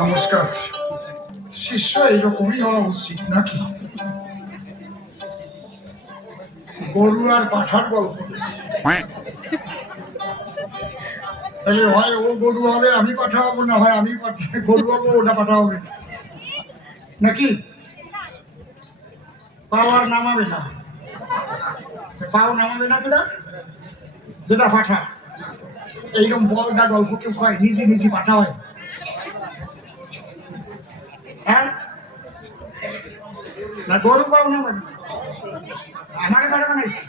নমস্কার। শিষ্য এরকমই হওয়া উচিত নাকি? গরু আর পাঠার গল্প তাহলে হয় ও গরু হবে আমি পাঠা হবো, না হয় আমি গরু হবো ওটা পাঠা হবে নাকি? পাও আর নামাবে না, পাও নামাবে না কিনা যেটা পাঠা। এইরকম বলদা গল্প কেউ কয় নিজে নিজে পাঠা হয়? হ্যাঁ না, গরু পাও না মানে আমাকে পাঠা বানাইছে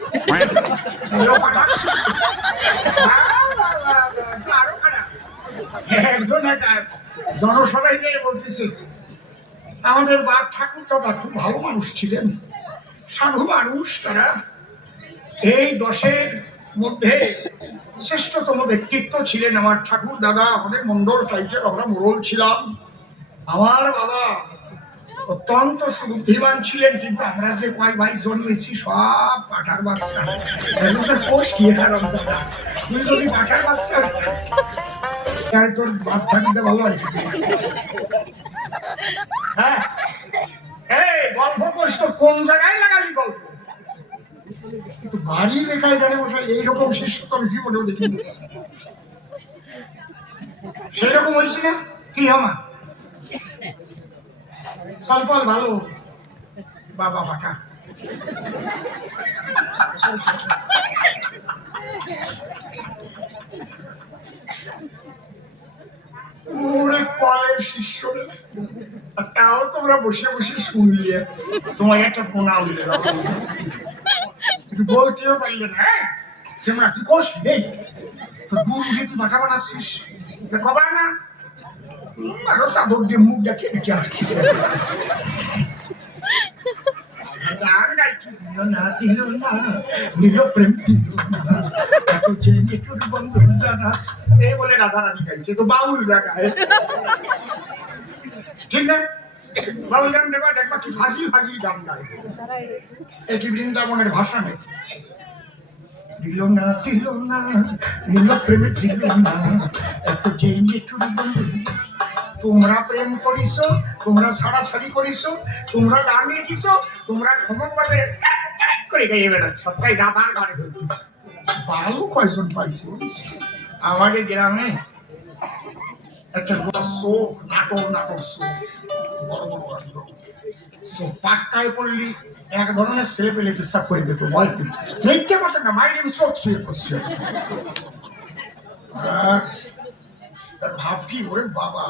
জনসভায় গিয়ে বলতেছে আমাদের বাপ ঠাকুর দাদা খুব ভালো মানুষ ছিলেন, সাধু মানুষ তারা। এই 10-এর মধ্যে শ্রেষ্ঠতম ব্যক্তিত্ব ছিলেন আমার ঠাকুর দাদা। আমাদের মন্ডল টাইটেল, আমরা মোড়ল ছিলাম। আমার বাবা অত্যন্ত সুবুদ্ধিমান ছিলেন, কিন্তু আমরা যে কয় ভাই জন্মেছি সব পাঠার বাচ্চা। কোষ কি হারাম দাদা, তুই যদি পাঠার বাচ্চা তাহলে তোর বাপ ঠাকুরটা ভালো আছে। হ্যাঁ এই গল্প কোষ তো কোন জায়গায় লাগালি গল্প? কিন্তু বাড়ি লেখায় জানে বসে এইরকম শিষ্য তো আমি জীবনেও দেখিনি। সেরকম হয়েছে না কি আমার সলপল ভালো বাবা পাঠা। কলের শিষ্য তাও তোমরা বসে বসে শুনলে, তোমার একটা ফোন আনলে বলতেও পারলে না। সেমরা তুই কোষ নেই তোর গুরু দিয়ে তুই মাথা বানাচ্ছিস কবার না, আরো চাদর দিয়ে মুখ দেখে দেখে আসছিস। গান গাইছি দিল না দিল না নিল প্রেম দিল না এত চেয়ে তোর বন্ধু জানা, এই বলে রাধারানী গাইছে। তো বাউল গায় ঠিক না? বাউল গান দেখবা দেখবা কি ফাঁসি ফাঁসি গান গায়। একই বৃন্দাবনের ভাষা নেই। দিল না নিল প্রেম দিল না এত চেয়ে তোর বন্ধু। তোমরা প্রেম করিস, তোমরা ছাড়াছাড়ি করিস, তোমরা গান লিখিস, তোমরা ক্ষমক বাজে করে গাইয়ে বেড়াচ্ছ, তাই রাধার গানে ধরছিস। ভালো কয়জন পাইছে আমাদের গ্রামে একটা শোক নাটক শোক, বড় বড় শোক পাক্কায় পড়লি এক ধরনের ছেলে পেলে পেশাব করে দিত। ভয় মিথ্যে কথা না, মাইরেন শোক শুয়ে করছে। ভাব কি ওরে বাবা